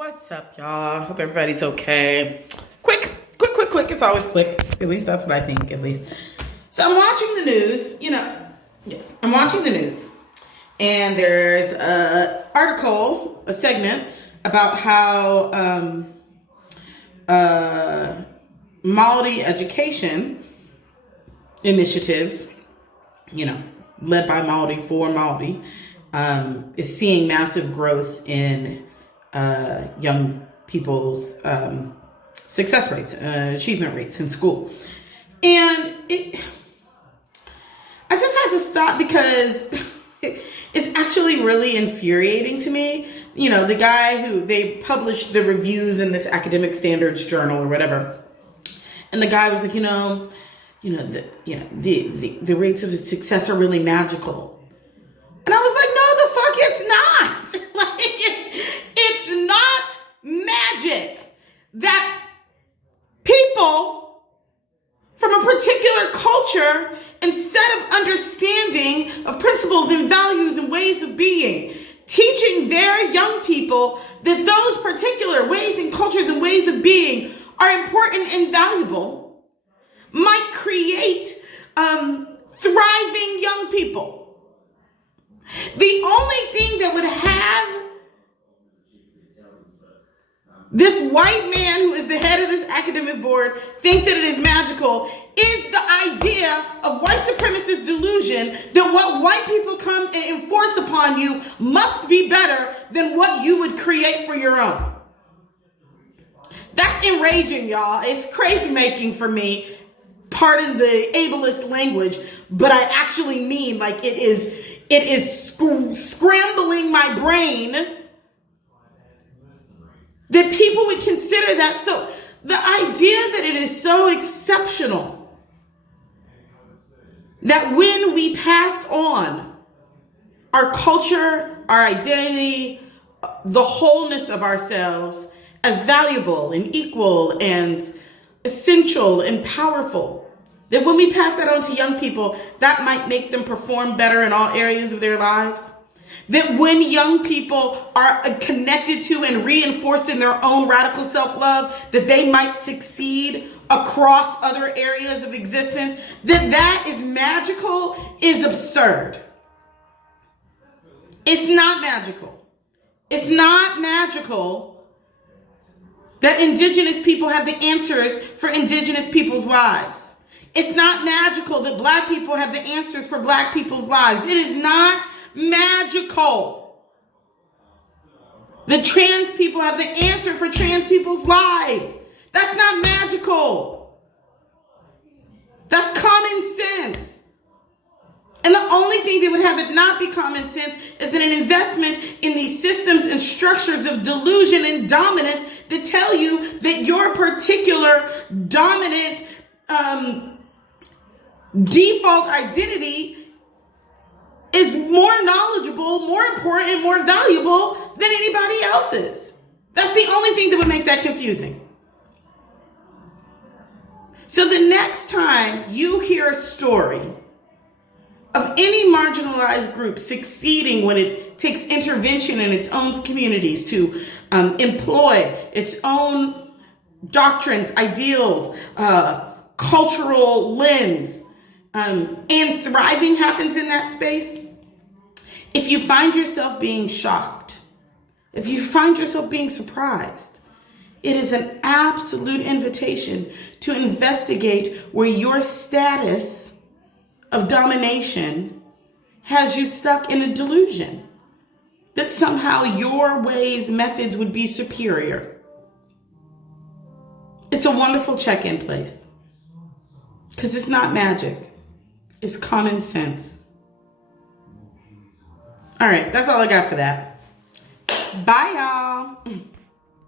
What's up, y'all? Hope everybody's okay. Quick. It's always quick. At least that's what I think, at least. So I'm watching the news, yes, I'm watching the news. And there's an article, a segment about how Māori education initiatives, led by Māori for Māori, is seeing massive growth in young people's success rates, achievement rates in school. And I just had to stop because it's actually really infuriating to me. The guy who they published the reviews in this academic standards journal or whatever. And the guy was like, the rates of success are really magical. And I was like, no, the fuck it's not. It's not magic that people from a particular culture and set of understanding of principles and values and ways of being, teaching their young people that those particular ways and cultures and ways of being are important and valuable, might create thriving young people. The only thing that would have this white man who is the head of this academic board think that it is magical is the idea of white supremacist delusion that what white people come and enforce upon you must be better than what you would create for your own. That's enraging, y'all. It's crazy making for me. Pardon the ableist language, but I actually mean it is scrambling my brain that people would consider that. So the idea that it is so exceptional that when we pass on our culture, our identity, the wholeness of ourselves as valuable and equal and essential and powerful, that when we pass that on to young people, that might make them perform better in all areas of their lives. That when young people are connected to and reinforced in their own radical self-love, that they might succeed across other areas of existence, that is magical, is absurd. It's not magical. It's not magical that indigenous people have the answers for indigenous people's lives. It's not magical that black people have the answers for black people's lives. It is not magical that trans people have the answer for trans people's lives. That's not magical. That's common sense. And the only thing that would have it not be common sense is an investment in these systems and structures of delusion and dominance that tell you that your particular dominant default identity is more knowledgeable, more important, more valuable than anybody else's. That's the only thing that would make that confusing. So the next time you hear a story of any marginalized group succeeding when it takes intervention in its own communities to employ its own doctrines, ideals, cultural lens, and thriving happens in that space, if you find yourself being shocked, if you find yourself being surprised, it is an absolute invitation to investigate where your status of domination has you stuck in a delusion that somehow your ways, methods would be superior. It's a wonderful check-in place because it's not magic. It's common sense. All right, that's all I got for that. Bye, y'all.